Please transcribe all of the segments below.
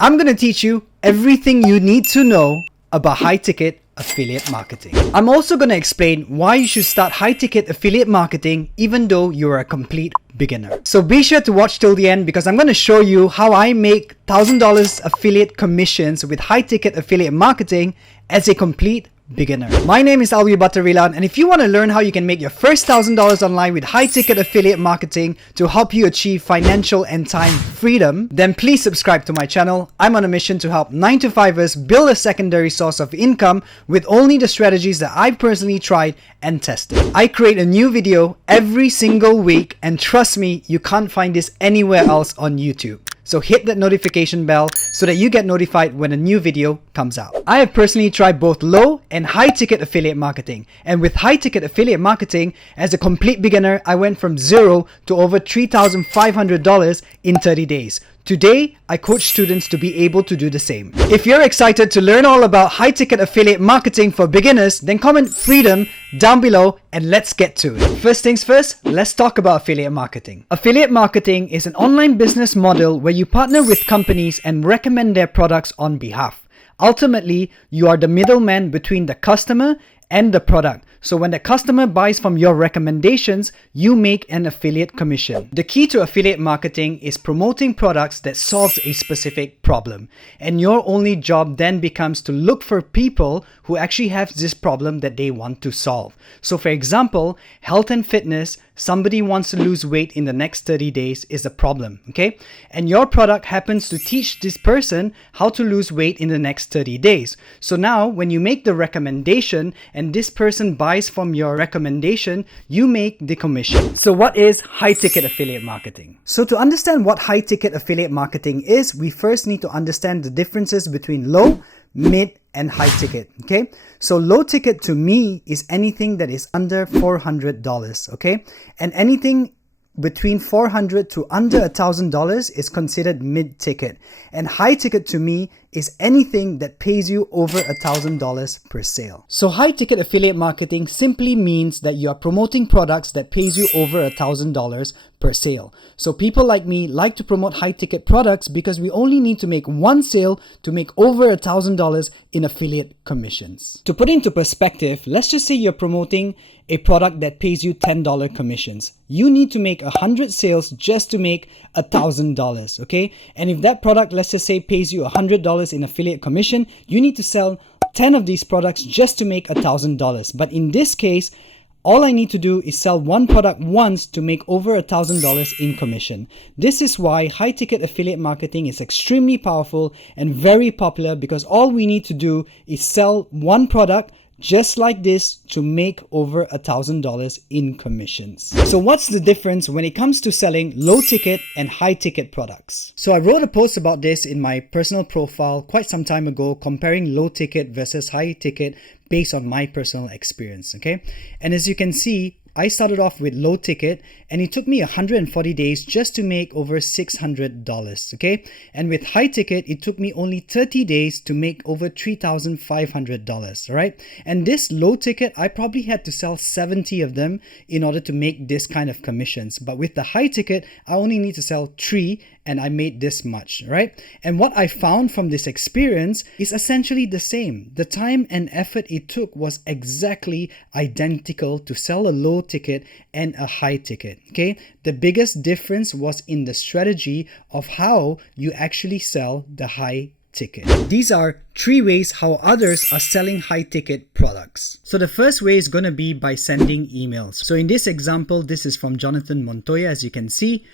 I'm going to teach you everything you need to know about high-ticket affiliate marketing. I'm also going to explain why you should start high-ticket affiliate marketing even though you're a complete beginner. So be sure to watch till the end because I'm going to show you how I make $1,000 affiliate commissions with high-ticket affiliate marketing as a complete beginner. My name is Alwi Batarilan, and if you want to learn how you can make your first $1,000 online with high-ticket affiliate marketing to help you achieve financial and time freedom, then please subscribe to my channel. I'm on a mission to help 9-to-5ers build a secondary source of income with only the strategies that I've personally tried and tested. I create a new video every single week, and trust me, you can't find this anywhere else on YouTube. So hit that notification bell so that you get notified when a new video comes out. I have personally tried both low and high ticket affiliate marketing. And with high ticket affiliate marketing, as a complete beginner, I went from zero to over $3,500 in 30 days. Today, I coach students to be able to do the same. If you're excited to learn all about high-ticket affiliate marketing for beginners, then comment freedom down below and let's get to it. First things first, let's talk about affiliate marketing. Affiliate marketing is an online business model where you partner with companies and recommend their products on behalf. Ultimately, you are the middleman between the customer and the product. So when the customer buys from your recommendations, you make an affiliate commission. The key to affiliate marketing is promoting products that solves a specific problem. And your only job then becomes to look for people who actually have this problem that they want to solve. So for example, health and fitness, somebody wants to lose weight in the next 30 days is a problem, okay? And your product happens to teach this person how to lose weight in the next 30 days. So now when you make the recommendation and this person buys from your recommendation, you make the commission. So what is high-ticket affiliate marketing? So to understand what high-ticket affiliate marketing is, we first need to understand the differences between low, mid, and high ticket, okay? So low ticket to me is anything that is under $400, okay? And anything between $400 to under $1,000 is considered mid ticket. And high ticket to me is anything that pays you over $1,000 per sale. So high ticket affiliate marketing simply means that you are promoting products that pays you over $1,000 per sale. So people like me like to promote high ticket products because we only need to make one sale to make over $1,000 in affiliate commissions. To put into perspective, let's just say you're promoting a product that pays you $10 commissions. You need to make 100 sales just to make $1,000, okay? And if that product, let's just say, pays you $100 in affiliate commission, you need to sell 10 of these products just to make $1,000. But in this case, all I need to do is sell one product once to make over $1,000 in commission. This is why high-ticket affiliate marketing is extremely powerful and very popular, because all we need to do is sell one product just like this to make over $1,000 in commissions. So what's the difference when it comes to selling low ticket and high ticket products? So I wrote a post about this in my personal profile quite some time ago, comparing low ticket versus high ticket based on my personal experience, okay? And as you can see, I started off with low ticket and it took me 140 days just to make over $600, okay? And with high ticket, it took me only 30 days to make over $3,500, all right? And this low ticket, I probably had to sell 70 of them in order to make this kind of commissions. But with the high ticket, I only need to sell 3 and I made this much, right? And what I found from this experience is essentially the same. The time and effort it took was exactly identical to sell a low ticket and a high ticket, okay? The biggest difference was in the strategy of how you actually sell the high ticket. These are 3 ways how others are selling high ticket products. So the first way is going to be by sending emails. So in this example, this is from Jonathan Montoya. As you can see,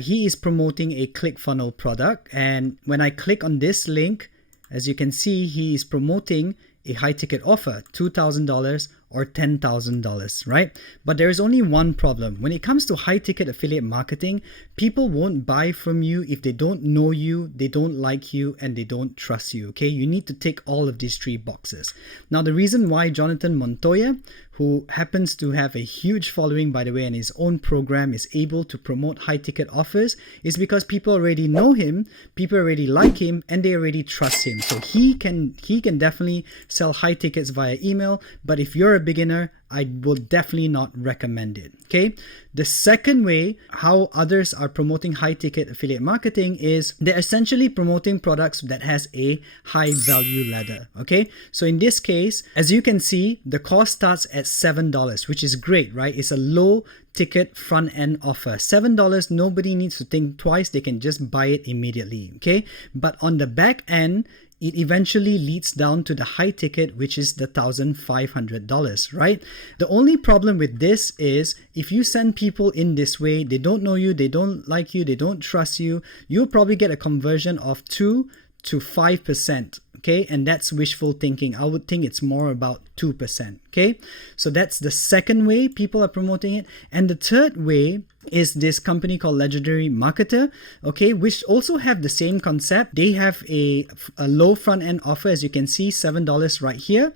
he is promoting a ClickFunnels product, and when I click on this link, as you can see, he is promoting a high ticket offer, $2,000 or $10,000, right? But there is only one problem. When it comes to high ticket affiliate marketing, people won't buy from you if they don't know you, they don't like you, and they don't trust you, okay? You need to tick all of these 3 boxes. Now, the reason why Jonathan Montoya, who happens to have a huge following, by the way, and his own program is able to promote high ticket offers is because people already know him, people already like him, and they already trust him. So he can definitely sell high tickets via email. But if you're a beginner, I will definitely not recommend it. Okay. The second way how others are promoting high ticket affiliate marketing is they're essentially promoting products that has a high value ladder. Okay. So in this case, as you can see, the cost starts at $7, which is great, right? It's a low ticket front end offer. $7, nobody needs to think twice. They can just buy it immediately. Okay. But on the back end, it eventually leads down to the high ticket, which is the $1,500, right? The only problem with this is if you send people in this way, they don't know you, they don't like you, they don't trust you, you'll probably get a conversion of 2 to 5%. Okay, and that's wishful thinking. I would think it's more about 2%. Okay, so that's the second way people are promoting it. And the third way is this company called Legendary Marketer, okay, which also have the same concept. They have a low front end offer, as you can see, $7 right here.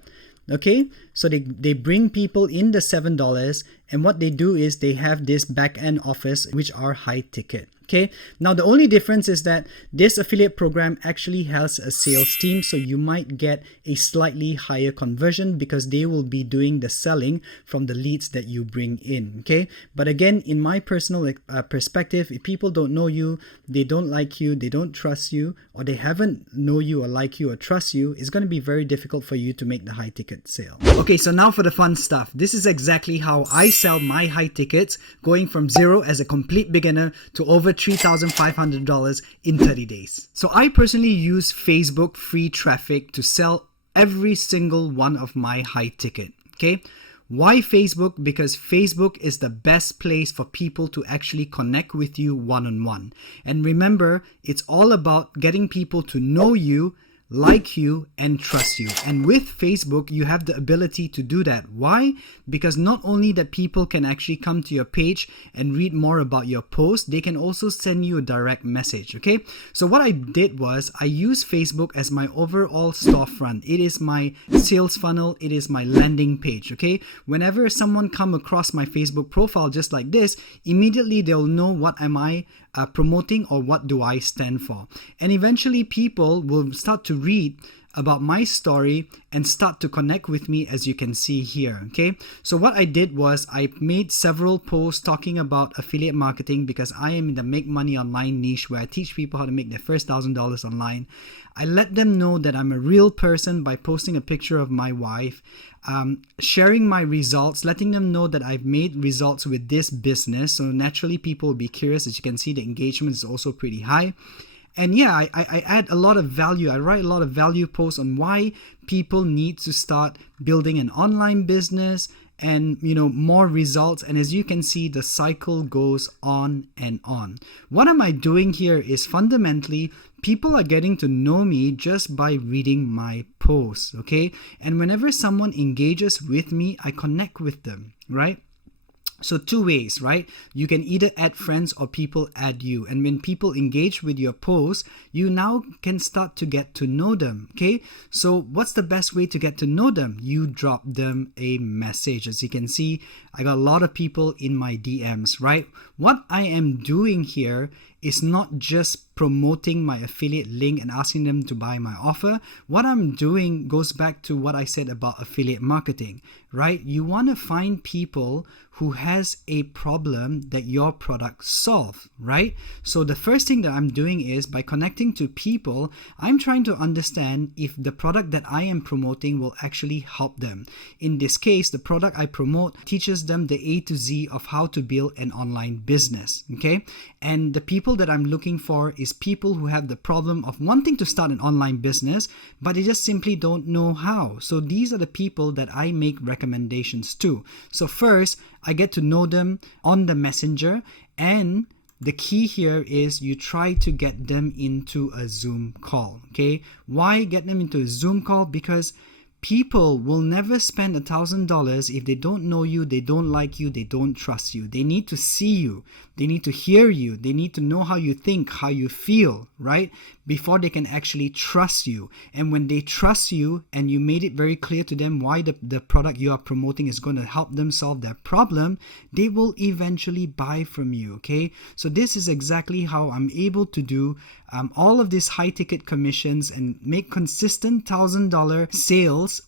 Okay, so they bring people in the $7, and what they do is they have this back end offers which are high ticket. Okay, now the only difference is that this affiliate program actually has a sales team, so you might get a slightly higher conversion because they will be doing the selling from the leads that you bring in. Okay, but again, in my personal perspective, if people don't know you, they don't like you, they don't trust you, or they haven't know you or like you or trust you, it's going to be very difficult for you to make the high ticket sale. Okay, so now for the fun stuff. This is exactly how I sell my high tickets, going from zero as a complete beginner to over $3,500 in 30 days. So I personally use Facebook free traffic to sell every single one of my high ticket. Okay. Why Facebook? Because Facebook is the best place for people to actually connect with you one-on-one. And remember, it's all about getting people to know you, like you, and trust you. And with Facebook, you have the ability to do that. Why? Because not only that people can actually come to your page and read more about your post, they can also send you a direct message. Okay, so what I did was I used Facebook as my overall storefront. It is my sales funnel, it is my landing page. Okay, whenever someone come across my Facebook profile just like this, immediately they'll know what am I promoting or what do I stand for. And eventually people will start to read about my story and start to connect with me, as you can see here. Okay, so what I did was I made several posts talking about affiliate marketing because I am in the make money online niche where I teach people how to make their first $1,000 online. I let them know that I'm a real person by posting a picture of my wife, sharing my results, letting them know that I've made results with this business. So naturally people will be curious. As you can see, the engagement is also pretty high. And yeah, I add a lot of value. I write a lot of value posts on why people need to start building an online business and, you know, more results. And as you can see, the cycle goes on and on. What am I doing here is fundamentally people are getting to know me just by reading my posts, okay? And whenever someone engages with me, I connect with them, right? So two ways, right? You can either add friends or people add you. And when people engage with your posts, you now can start to get to know them, okay? So what's the best way to get to know them? You drop them a message. As you can see, I got a lot of people in my DMs, right? What I am doing here is not just promoting my affiliate link and asking them to buy my offer. What I'm doing goes back to what I said about affiliate marketing, right? You want to find people who has a problem that your product solves, right? So the first thing that I'm doing is by connecting to people, I'm trying to understand if the product that I am promoting will actually help them. In this case, the product I promote teaches them the A to Z of how to build an online business, okay? And the people that I'm looking for is people who have the problem of wanting to start an online business, but they just simply don't know how. So these are the people that I make recommendations to. So first, I get to know them on the messenger, and the key here is you try to get them into a Zoom call, okay? Why get them into a Zoom call? Because people will never spend $1,000 if they don't know you, they don't like you, they don't trust you. They need to see you. They need to hear you. They need to know how you think, how you feel, right? Before they can actually trust you. And when they trust you and you made it very clear to them why the product you are promoting is going to help them solve their problem, they will eventually buy from you, okay? So this is exactly how I'm able to do all of these high ticket commissions and make consistent $1,000 sales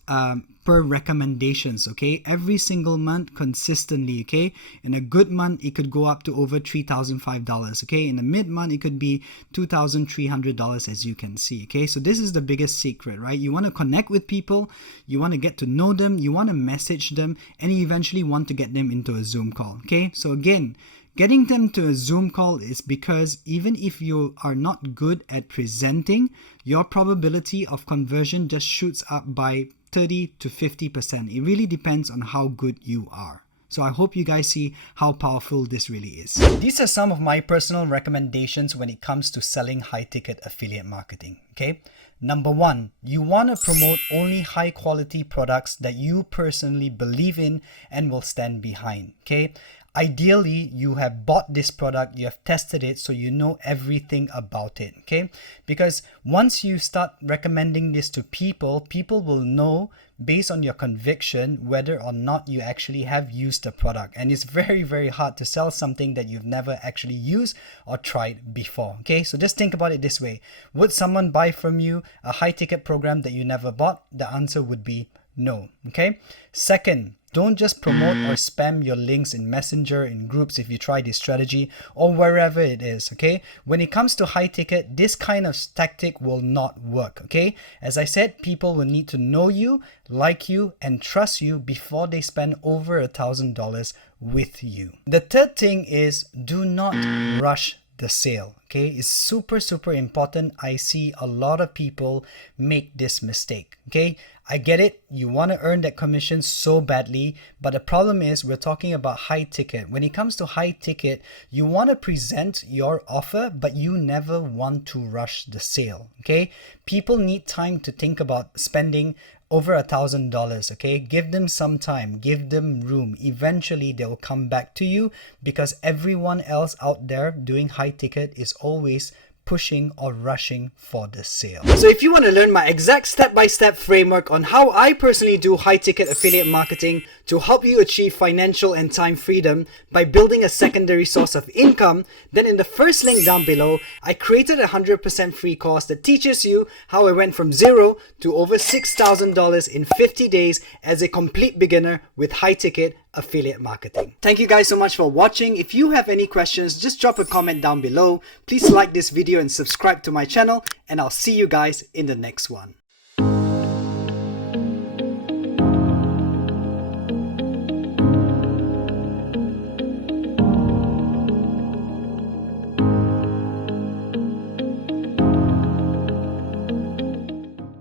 per recommendations, okay? Every single month consistently, okay? In a good month, it could go up to over $3,005, okay? In a mid month, it could be $2,300, as you can see, okay? So this is the biggest secret, right? You want to connect with people, you want to get to know them, you want to message them, and you eventually want to get them into a Zoom call, okay? So again, getting them to a Zoom call is because even if you are not good at presenting, your probability of conversion just shoots up by 30 to 50%. It really depends on how good you are. So I hope you guys see how powerful this really is. These are some of my personal recommendations when it comes to selling high-ticket affiliate marketing, okay? Number one, you want to promote only high quality products that you personally believe in and will stand behind, okay? Ideally, you have bought this product, you have tested it, so you know everything about it, okay? Because once you start recommending this to people, people will know based on your conviction whether or not you actually have used the product. And it's very, very hard to sell something that you've never actually used or tried before, okay? So just think about it this way. Would someone buy from you a high ticket program that you never bought? The answer would be no, okay? Second, don't just promote or spam your links in Messenger, in groups if you try this strategy, or wherever it is, okay? When it comes to high ticket, this kind of tactic will not work, okay? As I said, people will need to know you, like you, and trust you before they spend over $1,000 with you. The third thing is do not rush the sale, okay? It's super, super important. I see a lot of people make this mistake, okay? I get it. You want to earn that commission so badly, but the problem is we're talking about high ticket. When it comes to high ticket, you want to present your offer, but you never want to rush the sale, okay? People need time to think about spending over $1,000, okay? Give them some time, give them room. Eventually they'll come back to you because everyone else out there doing high ticket is always pushing or rushing for the sale. So if you want to learn my exact step-by-step framework on how I personally do high-ticket affiliate marketing to help you achieve financial and time freedom by building a secondary source of income, then in the first link down below, I created a 100% free course that teaches you how I went from zero to over $6,000 in 50 days as a complete beginner with high-ticket affiliate marketing. Thank you guys so much for watching. If you have any questions, just drop a comment down below. Please like this video and subscribe to my channel, and I'll see you guys in the next one.